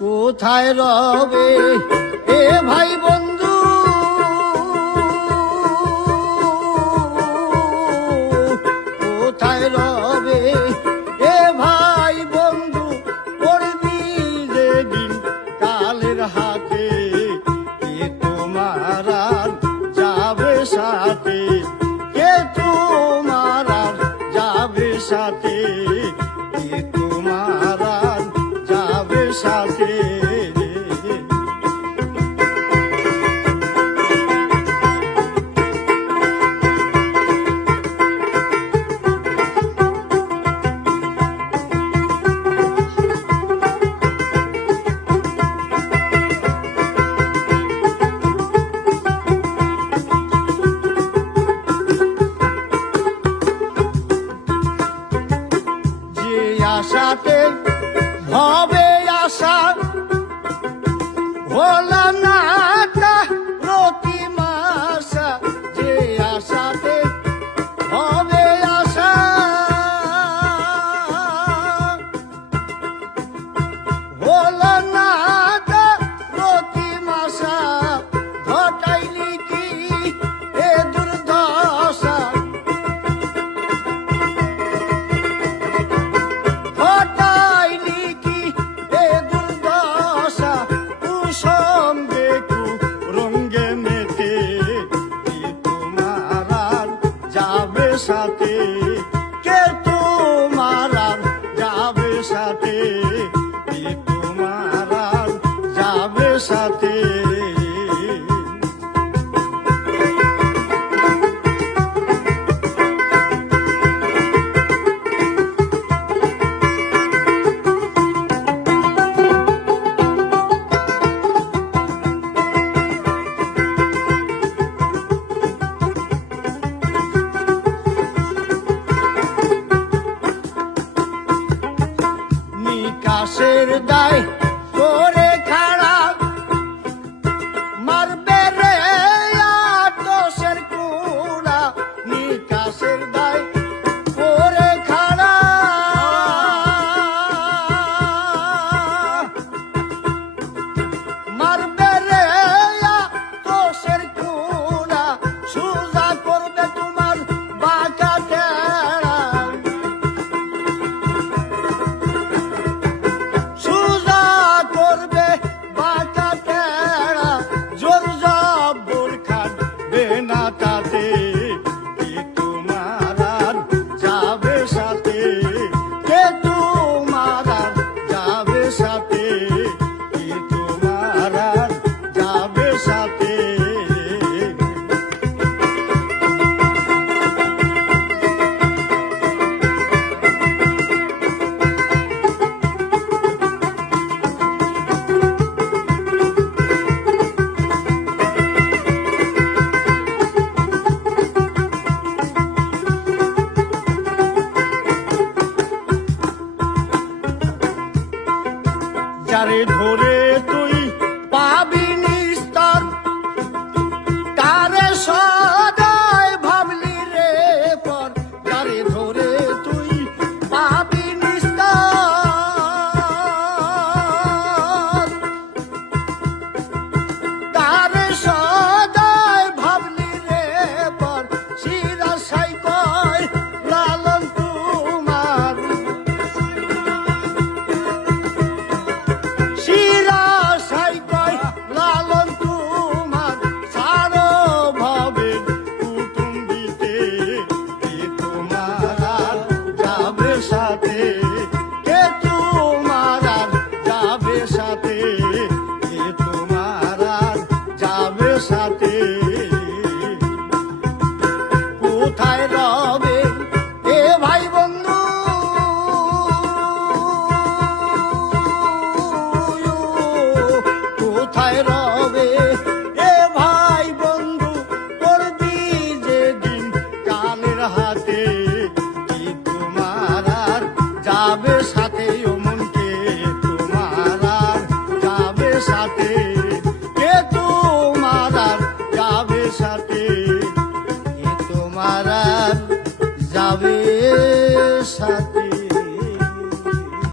কোথায় রবে এ ভাই বন্ধু, কোথায় রবে এ ভাই বন্ধু, পড়বি যেদিন কালের হাতে, কে তোমার আর যাবে সাথে, কে তোমার আর যাবে সাথে, কে তোমার আর যাবে সাথে। আশাতে হবে আশা হলো না প্রতি মাসা, যে আশাতে হবে আশা হলো না প্রতি মাসা, ঘটাইলি কি এ দুর্দশা, সাথে, কে তোমার আর যাবে সাথে, কে তোমার আর যাবে সাথে। নিকাশের দায় করে খাড়া মারবে রে আতশের কুড়া, নিকাশের দায় করে খাড়া মারবে রে আতশের কুড়া, সুজা করবে তোমার বাঁকা টেড়া, করবে বাঁকা টেড়া, জোর জবর খাটবে না তাতে, কে তোমার আর যাবে সাথে, কে তোমার আর যাবে সাথে, কে তোমার আর যাবে সাথে। যারে ধরে তুই পাবি নিস্তার, তারে সদাই ভাবলি রে পর, যারে ধরে তুই পাবি নিস্তার, তারে সদাই ভাবলি রে পর, শিরা সাই কয় লালন তোমার, শিরা সাই কয় লালন তোমার, সারো ভাবে কুটুম দিতে, কে তোমার আর যাবে সাথে, কে তোমার আর যাবে সাথে, কে তোমার আর যাবে সাথে। কোথায় রবে এ ভাই বন্ধু, কোথায়